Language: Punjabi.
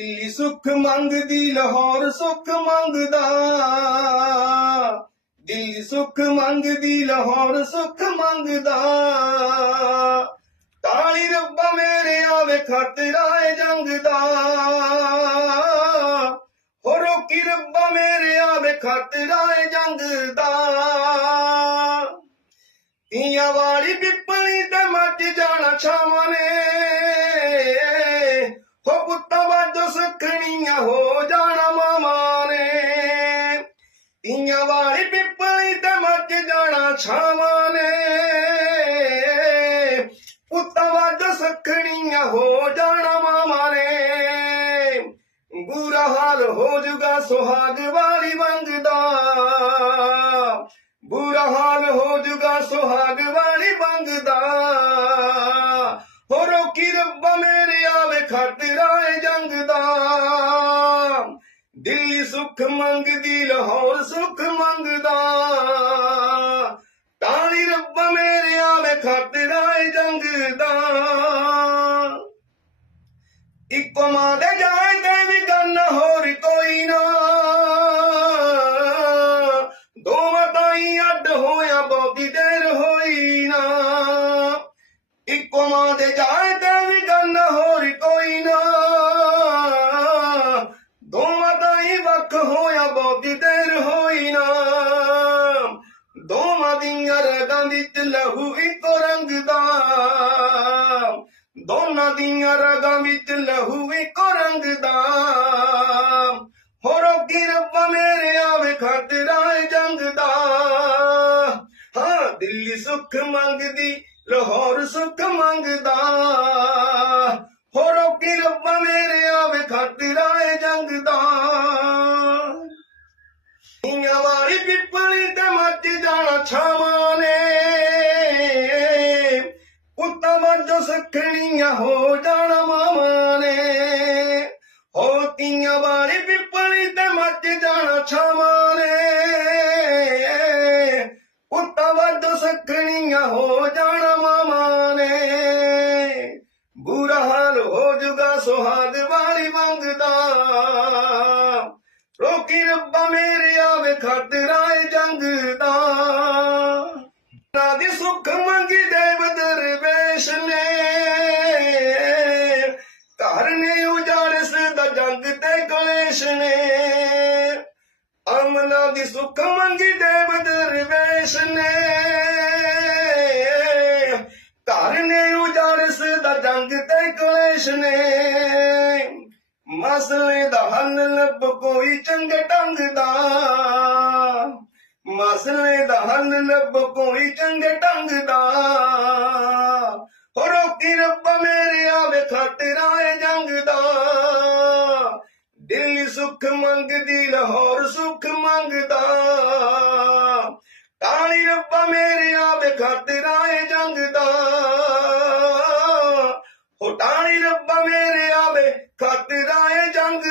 ਦਿੱਲੀ ਸੁੱਖ ਮੰਗਦੀ, ਲਾਹੌਰ ਸੁੱਖ ਮੰਗਦਾ। ਦਿੱਲੀ ਸੁੱਖ ਮੰਗਦੀ, ਲਾਹੌਰ ਸੁੱਖ ਮੰਗਦਾ। ਤਾਲੀ ਰੱਬਾ ਮੇਰੇ ਆਵੇ ਖਤਰਾ ਏ ਜੰਗ ਦਾ ਹੋ ਰੋਕੀ ਰੱਬਾ ਮੇਰੇ ਆਵੇ ਖਤਰਾ ਏ ਜੰਗ ਦਾ ਤੀਆਂ ਵਾਲੀ ਪਿੱਪਲੀ ਤੇ ਮੱਚ ਜਾਣਾ ਛਾਵਾਂ ਨੇ। ਤੀਆਂ ਵਾਲੀ ਪਿੱਪਲੀ ਤੇ ਮੱਚ ਜਾਣਾ ਛਾਵਾਂ ਨੇ। ਪੁੱਤਾਂ ਵਾਜੋ ਸਖਣੀਆਂ ਹੋ ਜਾਣਾ ਮਾਵਾਂ ਨੇ। ਬੁਰਾ ਹਾਲ ਹੋ ਜੂਗਾ ਸੁਹਾਗ ਵਾਲੀ ਮੰਗਦਾ ਬੁਰਾ ਹਾਲ ਹੋ ਜੂਗਾ ਸੁਹਾਗ ਵਾਲੀ ਮੰਗਦਾ ਹੋ ਰੋਕੀ ਰੱਬਾ ਮੇਰੇ ਆਵੇ ਖਤਰਾ ਦਿੱਲੀ ਸੁੱਖ ਮੰਗਦੀ, ਲਾਹੌਰ ਸੁੱਖ ਮੰਗਦਾ। ਤਾਲੀ ਰੱਬ ਮੇਰੇ ਆਵੇ ਖਤਰਾ ਏ ਜੰਗ ਦਾ ਇੱਕੋ ਮਾਂ ਦੇ ਜਾਏ ਤੇ ਵੀ ਗੰਨ ਹੋਰ ਕੋਈ ਨਾ। ਦੋਵਾਂ ਤਾਈ ਅੱਡ ਹੋਇਆ ਬਹੁਤੀ ਦੇਰ ਹੋਈ ਨਾ। ਇੱਕੋ ਮਾਂ ਦੇ ਜਾਏ ਦੀਆਂ ਵਿੱਚ ਲਹੂ ਇੱਕੋ ਰੰਗ ਦਾ। ਦੋਨਾਂ ਦੀਆਂ ਰਗਾਂ ਵਿੱਚ ਲਹੂ ਇੱਕੋ ਰੰਗ ਦਾ। ਹੋਰੋ ਰੋਕੀ ਰੱਬਾ ਮੇਰੇ ਆਵੇ ਖਤਰਾ ਏ ਜੰਗ ਦਾ। ਹਾਂ, ਦਿੱਲੀ ਸੁੱਖ ਮੰਗਦੀ, ਲਾਹੌਰ ਸੁੱਖ ਮੰਗਦਾ। ਹੋਰੋ ਰੋਕੀ ਰੱਬਾ ਮੇਰੇ ਆਵੇ ਖਤਰਾ ਏ ਜੰਗ ਦਾ। ਨੀਆਂ ਵਾਲੀ ਪਿੱਪਲੀ ਤੇ ਮੱਚ ਜਾਣਾ ਛਾਵਾਂ। ਸਖਣੀਆਂ ਹੋ ਜਾਣਾ ਮਾਵਾਂ ਨੇ। ਹੋ ਤੀਆਂ ਵਾਲੀ ਪਿੱਪਲੀ ਤੇ ਮੱਚ ਜਾਣਾ ਛਾਵਾਂ ਨੇ। ਪੁੱਤਾਂ ਵੱਧ ਸਖਣੀਆਂ ਹੋ ਜਾਣਾ ਮਾਵਾਂ ਨੇ। ਬੁਰਾ ਹਾਲ ਹੋ ਜੂਗਾ ਸੁਹਾਗ ਵਾਲੀ ਮੰਗਦਾ ਰੋਕੀ ਰੱਬਾ ਮੇਰੇ ਆਵੇ ਖਾਤਰ ਅਮਨਾ ਦੀ ਸੁੱਖ ਮੰਗੀ ਦੇਵ ਦਰਵੇਸ਼ ਨੇ। ਘਰ ਨੇ ਉਜਾੜਸ ਦਾ ਜੰਗ ਤੇ ਕਲੇਸ਼ ਨੇ। ਮਸਲੇ ਦਾ ਹੱਲ ਲੱਭ ਕੋਈ ਚੰਗੇ ਢੰਗ ਦਾ। ਮਸਲੇ ਦਾ ਹੱਲ ਲੱਭ ਕੋਈ ਚੰਗੇ ਢੰਗ ਦਾ। ਹੋ ਰੋਕੀ ਰੱਬਾ ਮੇਰੇ ਆਵੇ ਖਤਰਾ ਏ ਜੰਗ ਦਾ। ਸੁੱਖ ਮੰਗਦੀ ਲਾਹੌਰ ਸੁੱਖ ਮੰਗਦਾ। ਕਾਲੀ ਰੱਬਾ ਮੇਰੇ ਆਵੇ ਖਾਤਰਾ ਏ ਜੰਗ ਦਾ ਹੋ ਟਾਣੀ ਰੱਬਾ ਮੇਰੇ ਆਵੇ ਖਾਤਰਾ ਏ ਜੰਗ